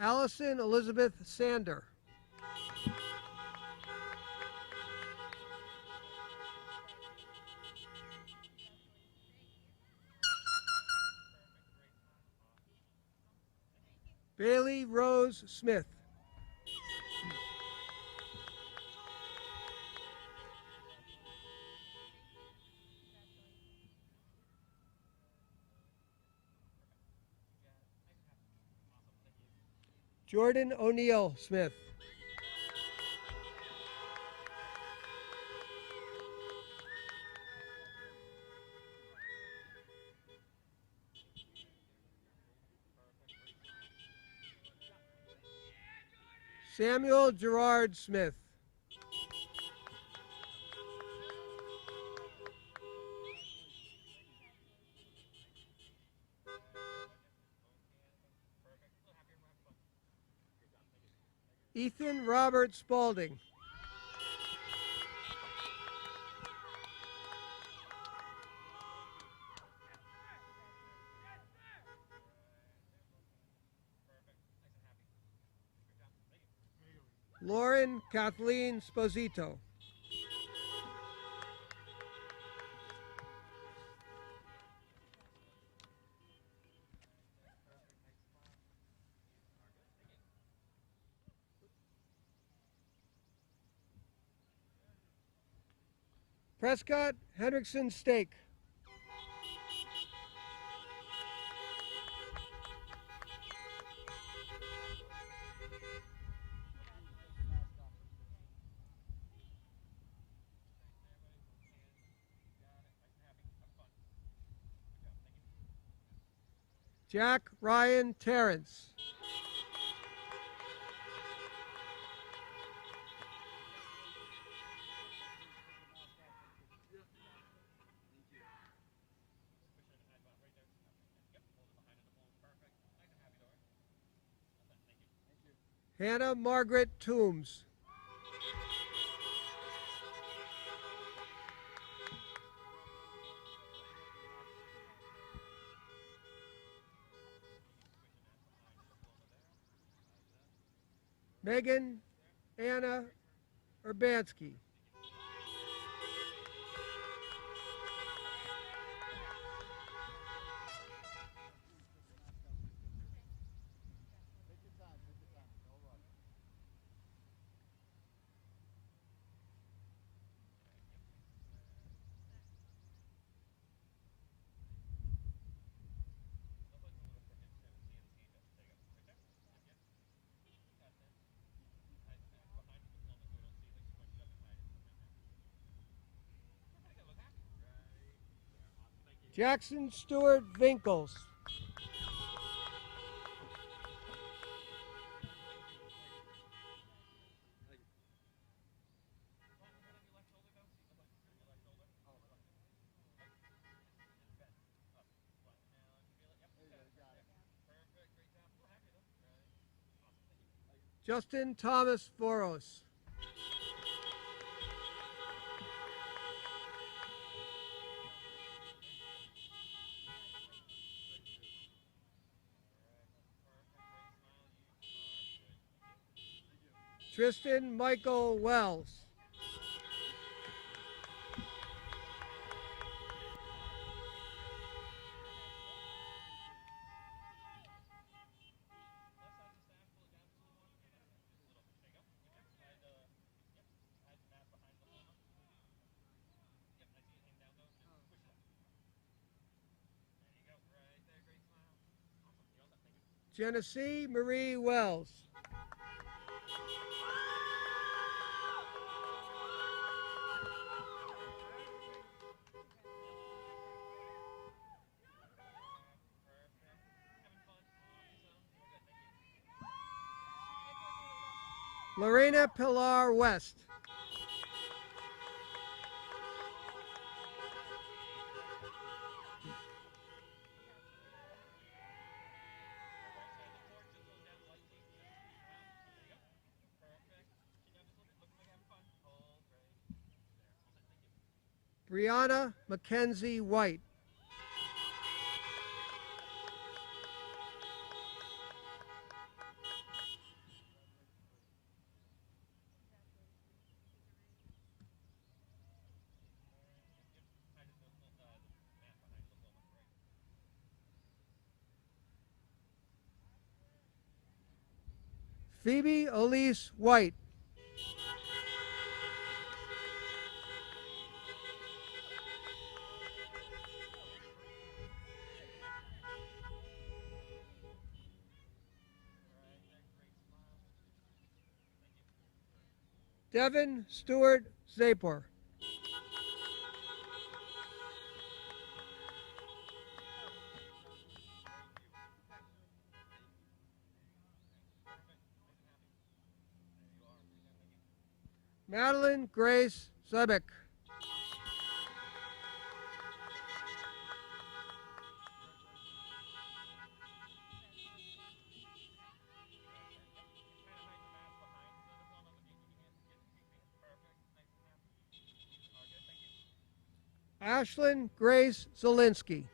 Allison Elizabeth Sander. Bailey Rose Smith. Jordan O'Neill Smith. Samuel Gerard Smith. Ethan Robert Spalding. Lauren Kathleen Sposito. Prescott Hendrickson Stake. Jack Ryan Terrence. Hannah Margaret Toombs. Megan Anna Urbanski. Jackson Stewart Winkles. Justin Thomas Foros. Tristan Michael Wells. Genesee Marie Wells. Lorena Pilar West. Brianna Mackenzie White. Phoebe Elise White. Devin Stewart Zapor. Madeline Grace Zebek. Ashlyn Grace Zielinski.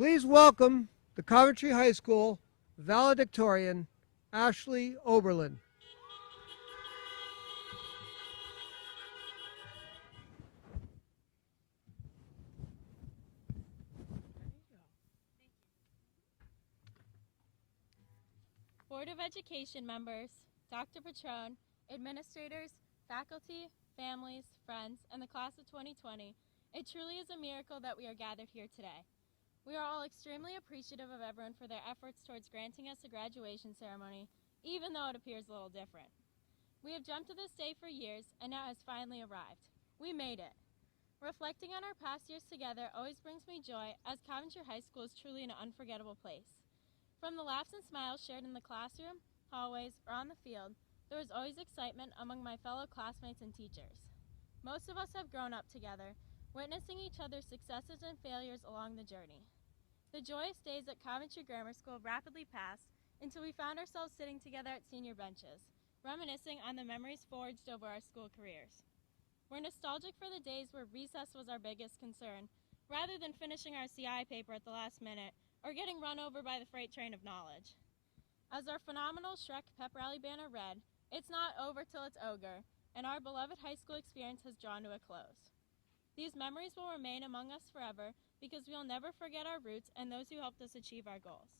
Please welcome the Coventry High School valedictorian, Ashley Oberlin. Board of Education members, Dr. Patron, administrators, faculty, families, friends, and the class of 2020, it truly is a miracle that we are gathered here today. We are all extremely appreciative of everyone for their efforts towards granting us a graduation ceremony, even though it appears a little different. We have jumped to this day for years, and now it has finally arrived. We made it. Reflecting on our past years together always brings me joy, as Coventry High School is truly an unforgettable place. From the laughs and smiles shared in the classroom, hallways, or on the field, there was always excitement among my fellow classmates and teachers. Most of us have grown up together, witnessing each other's successes and failures along the journey. The joyous days at Coventry Grammar School rapidly passed until we found ourselves sitting together at senior benches, reminiscing on the memories forged over our school careers. We're nostalgic for the days where recess was our biggest concern, rather than finishing our CI paper at the last minute or getting run over by the freight train of knowledge. As our phenomenal Shrek pep rally banner read, "It's not over till it's ogre," and our beloved high school experience has drawn to a close. These memories will remain among us forever because we will never forget our roots and those who helped us achieve our goals.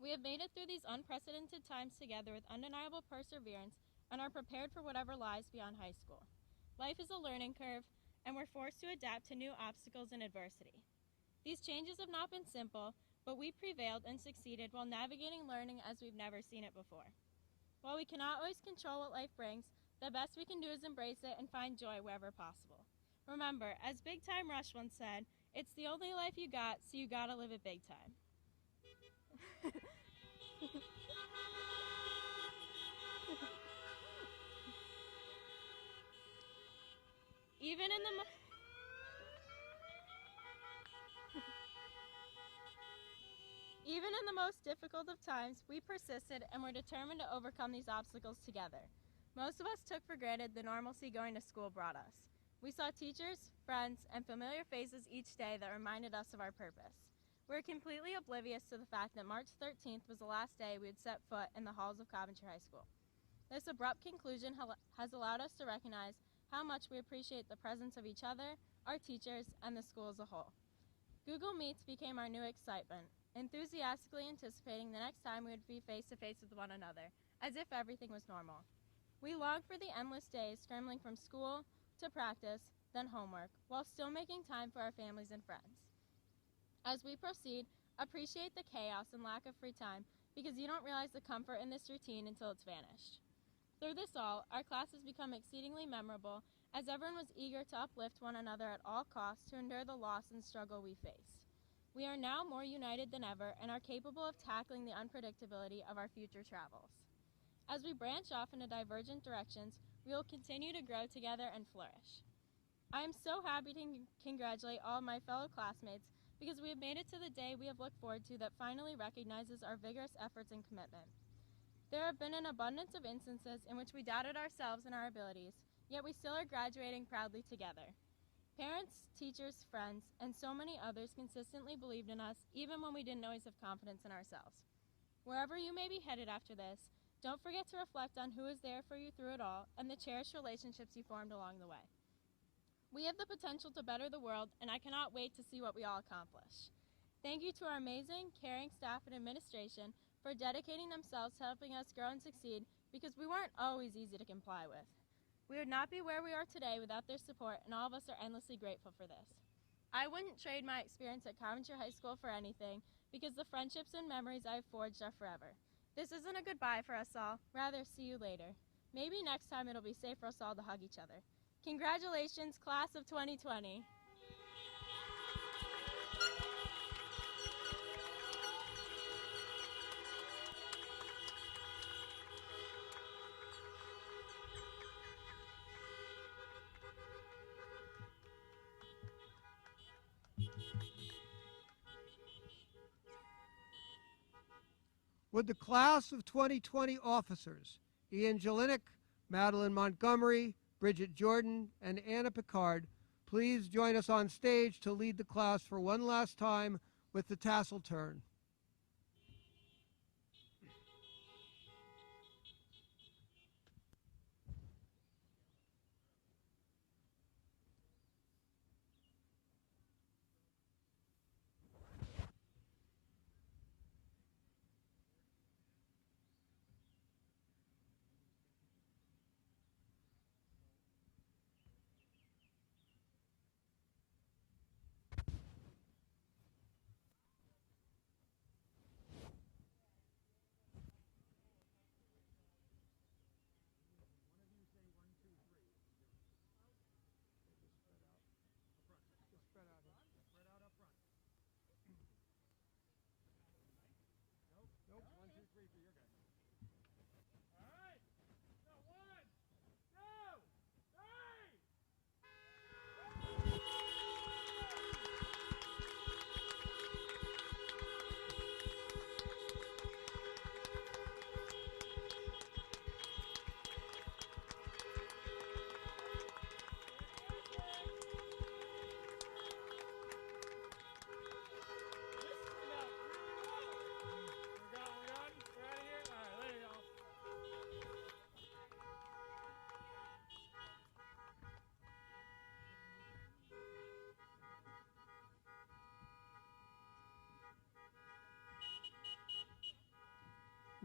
We have made it through these unprecedented times together with undeniable perseverance and are prepared for whatever lies beyond high school. Life is a learning curve, and we're forced to adapt to new obstacles and adversity. These changes have not been simple, but we prevailed and succeeded while navigating learning as we've never seen it before. While we cannot always control what life brings, the best we can do is embrace it and find joy wherever possible. Remember, as Big Time Rush once said, "It's the only life you got, so you gotta live it big time." Even in the Even in the most difficult of times, we persisted and were determined to overcome these obstacles together. Most of us took for granted the normalcy going to school brought us. We saw teachers, friends, and familiar faces each day that reminded us of our purpose. We were completely oblivious to the fact that March 13th was the last day we had set foot in the halls of Coventry High School. This abrupt conclusion has allowed us to recognize how much we appreciate the presence of each other, our teachers, and the school as a whole. Google Meets became our new excitement, enthusiastically anticipating the next time we would be face-to-face with one another, as if everything was normal. We longed for the endless days scrambling from school to practice, then homework, while still making time for our families and friends. As we proceed, appreciate the chaos and lack of free time because you don't realize the comfort in this routine until it's vanished. Through this all, our class has become exceedingly memorable as everyone was eager to uplift one another at all costs to endure the loss and struggle we faced. We are now more united than ever and are capable of tackling the unpredictability of our future travels. As we branch off into divergent directions, we will continue to grow together and flourish. I am so happy to congratulate all of my fellow classmates because we have made it to the day we have looked forward to that finally recognizes our vigorous efforts and commitment. There have been an abundance of instances in which we doubted ourselves and our abilities, yet we still are graduating proudly together. Parents, teachers, friends, and so many others consistently believed in us even when we didn't always have confidence in ourselves. Wherever you may be headed after this, don't forget to reflect on who is there for you through it all and the cherished relationships you formed along the way. We have the potential to better the world, and I cannot wait to see what we all accomplish. Thank you to our amazing, caring staff and administration for dedicating themselves to helping us grow and succeed because we weren't always easy to comply with. We would not be where we are today without their support, and all of us are endlessly grateful for this. I wouldn't trade my experience at Coventry High School for anything because the friendships and memories I've forged are forever. This isn't a goodbye for us all, rather see you later. Maybe next time it'll be safe for us all to hug each other. Congratulations, class of 2020. Would the class of 2020 officers, Ian Jelinick, Madeline Montgomery, Bridget Jordan, and Anna Picard, please join us on stage to lead the class for one last time with the tassel turn.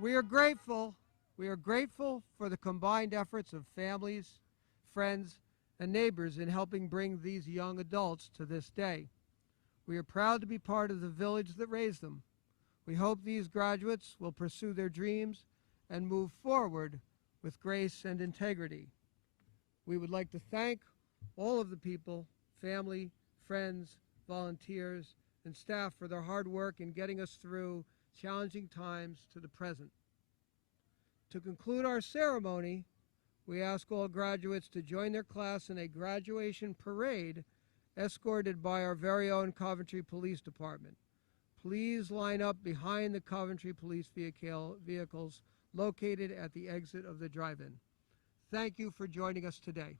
We are grateful for the combined efforts of families, friends, and neighbors in helping bring these young adults to this day. We are proud to be part of the village that raised them. We hope these graduates will pursue their dreams and move forward with grace and integrity. We would like to thank all of the people, family, friends, volunteers, and staff for their hard work in getting us through challenging times to the present. To conclude our ceremony, we ask all graduates to join their class in a graduation parade escorted by our very own Coventry Police Department. Please line up behind the Coventry Police vehicles located at the exit of the drive-in. Thank you for joining us today.